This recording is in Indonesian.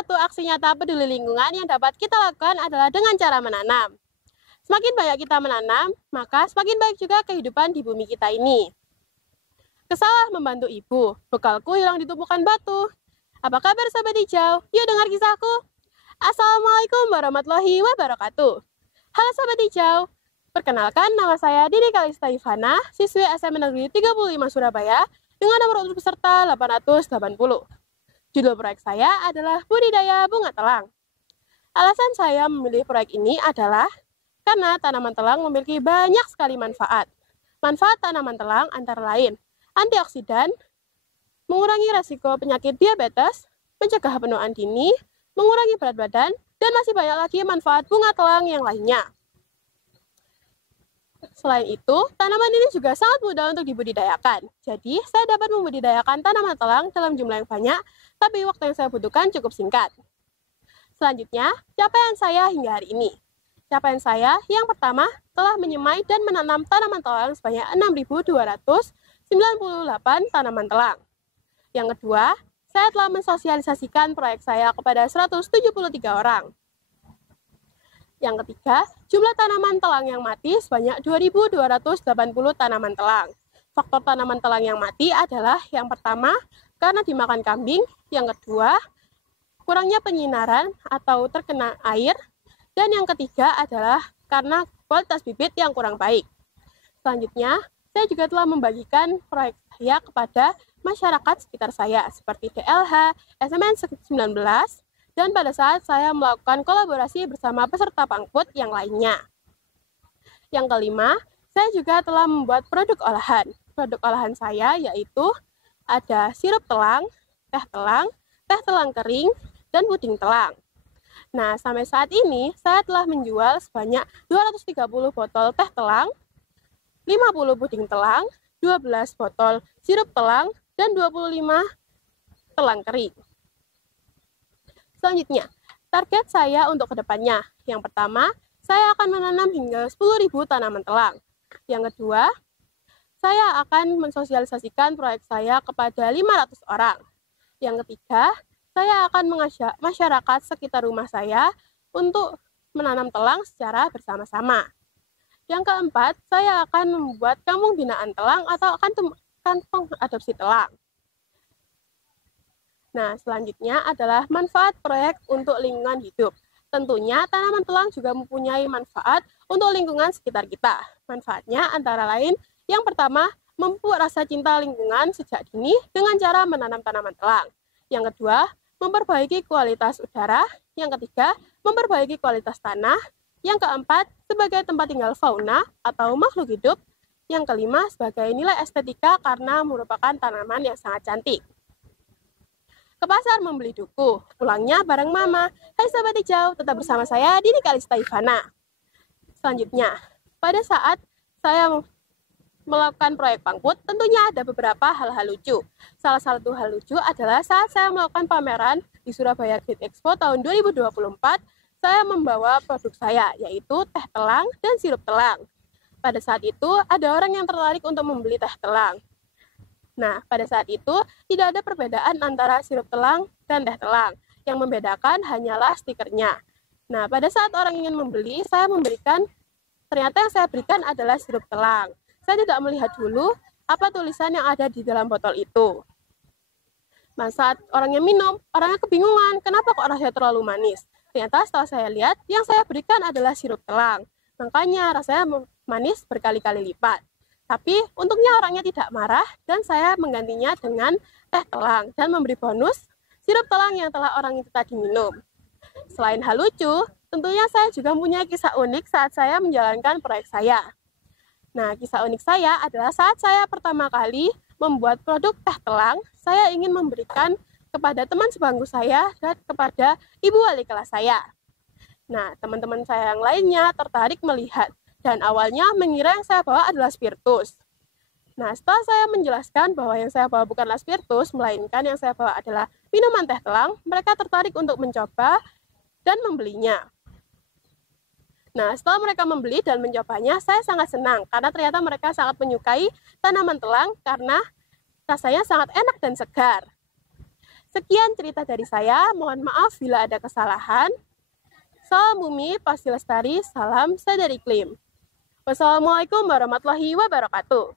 satu aksi nyata peduli lingkungan yang dapat kita lakukan adalah dengan cara menanam. Semakin banyak kita menanam, maka semakin baik juga kehidupan di bumi kita ini. Kesalah membantu ibu, bekalku hilang di tumpukan batu. Apa kabar sahabat hijau? Yuk dengar kisahku. Assalamualaikum warahmatullahi wabarakatuh. Halo sahabat hijau, perkenalkan nama saya Dini Kalista Ivana, siswi SMA Negeri 35 Surabaya dengan nomor urut peserta 880. Judul proyek saya adalah budidaya bunga telang. Alasan saya memilih proyek ini adalah karena tanaman telang memiliki banyak sekali manfaat. Manfaat tanaman telang antara lain antioksidan, mengurangi resiko penyakit diabetes, mencegah penuaan dini, mengurangi berat badan, dan masih banyak lagi manfaat bunga telang yang lainnya. Selain itu, tanaman ini juga sangat mudah untuk dibudidayakan. Jadi, saya dapat membudidayakan tanaman telang dalam jumlah yang banyak, tapi waktu yang saya butuhkan cukup singkat. Selanjutnya, capaian saya hingga hari ini. Capaian saya yang pertama telah menyemai dan menanam tanaman telang sebanyak 6.298 tanaman telang. Yang kedua, saya telah mensosialisasikan proyek saya kepada 173 orang. Yang ketiga, jumlah tanaman telang yang mati sebanyak 2.280 tanaman telang. Faktor tanaman telang yang mati adalah yang pertama, karena dimakan kambing. Yang kedua, kurangnya penyinaran atau terkena air. Dan yang ketiga adalah karena kualitas bibit yang kurang baik. Selanjutnya, saya juga telah membagikan proyek saya kepada masyarakat sekitar saya, seperti DLH, SMN 19, dan pada saat saya melakukan kolaborasi bersama peserta pangput yang lainnya. Yang kelima, saya juga telah membuat produk olahan. Produk olahan saya yaitu ada sirup telang, teh telang kering, dan puding telang. Nah, sampai saat ini saya telah menjual sebanyak 230 botol teh telang, 50 puding telang, 12 botol sirup telang, dan 25 telang kering. Selanjutnya, target saya untuk kedepannya. Yang pertama, saya akan menanam hingga 10.000 tanaman telang. Yang kedua, saya akan mensosialisasikan proyek saya kepada 500 orang. Yang ketiga, saya akan mengajak masyarakat sekitar rumah saya untuk menanam telang secara bersama-sama. Yang keempat, saya akan membuat kampung binaan telang atau kantong adopsi telang. Nah, selanjutnya adalah manfaat proyek untuk lingkungan hidup. Tentunya tanaman telang juga mempunyai manfaat untuk lingkungan sekitar kita. Manfaatnya antara lain, yang pertama, memupuk rasa cinta lingkungan sejak dini dengan cara menanam tanaman telang. Yang kedua, memperbaiki kualitas udara. Yang ketiga, memperbaiki kualitas tanah. Yang keempat, sebagai tempat tinggal fauna atau makhluk hidup. Yang kelima, sebagai nilai estetika karena merupakan tanaman yang sangat cantik. Ke pasar membeli duku, pulangnya bareng mama. Hai sahabat hijau, tetap bersama saya Dini Kalista Ivana. Selanjutnya, pada saat saya melakukan proyek pangput, tentunya ada beberapa hal-hal lucu. Salah satu hal lucu adalah saat saya melakukan pameran di Surabaya Great Expo tahun 2024, saya membawa produk saya, yaitu teh telang dan sirup telang. Pada saat itu, ada orang yang tertarik untuk membeli teh telang. Nah, pada saat itu, tidak ada perbedaan antara sirup telang dan teh telang. Yang membedakan hanyalah stikernya. Nah, pada saat orang ingin membeli, ternyata yang saya berikan adalah sirup telang. Saya tidak melihat dulu apa tulisan yang ada di dalam botol itu. Nah, saat orangnya minum, orangnya kebingungan, kenapa kok rasanya terlalu manis? Ternyata setelah saya lihat, yang saya berikan adalah sirup telang. Makanya rasanya manis berkali-kali lipat. Tapi untungnya orangnya tidak marah dan saya menggantinya dengan teh telang dan memberi bonus sirup telang yang telah orang itu tadi minum. Selain hal lucu, tentunya saya juga punya kisah unik saat saya menjalankan proyek saya. Nah, kisah unik saya adalah saat saya pertama kali membuat produk teh telang, saya ingin memberikan kepada teman sebangku saya dan kepada ibu wali kelas saya. Nah, teman-teman saya yang lainnya tertarik melihat dan awalnya mengira yang saya bawa adalah spiritus. Nah, setelah saya menjelaskan bahwa yang saya bawa bukanlah spiritus, melainkan yang saya bawa adalah minuman teh telang, mereka tertarik untuk mencoba dan membelinya. Nah, setelah mereka membeli dan mencobanya, saya sangat senang karena ternyata mereka sangat menyukai tanaman telang karena rasanya sangat enak dan segar. Sekian cerita dari saya, mohon maaf bila ada kesalahan. Salam bumi, pasti lestari, salam sadar iklim. Wassalamualaikum warahmatullahi wabarakatuh.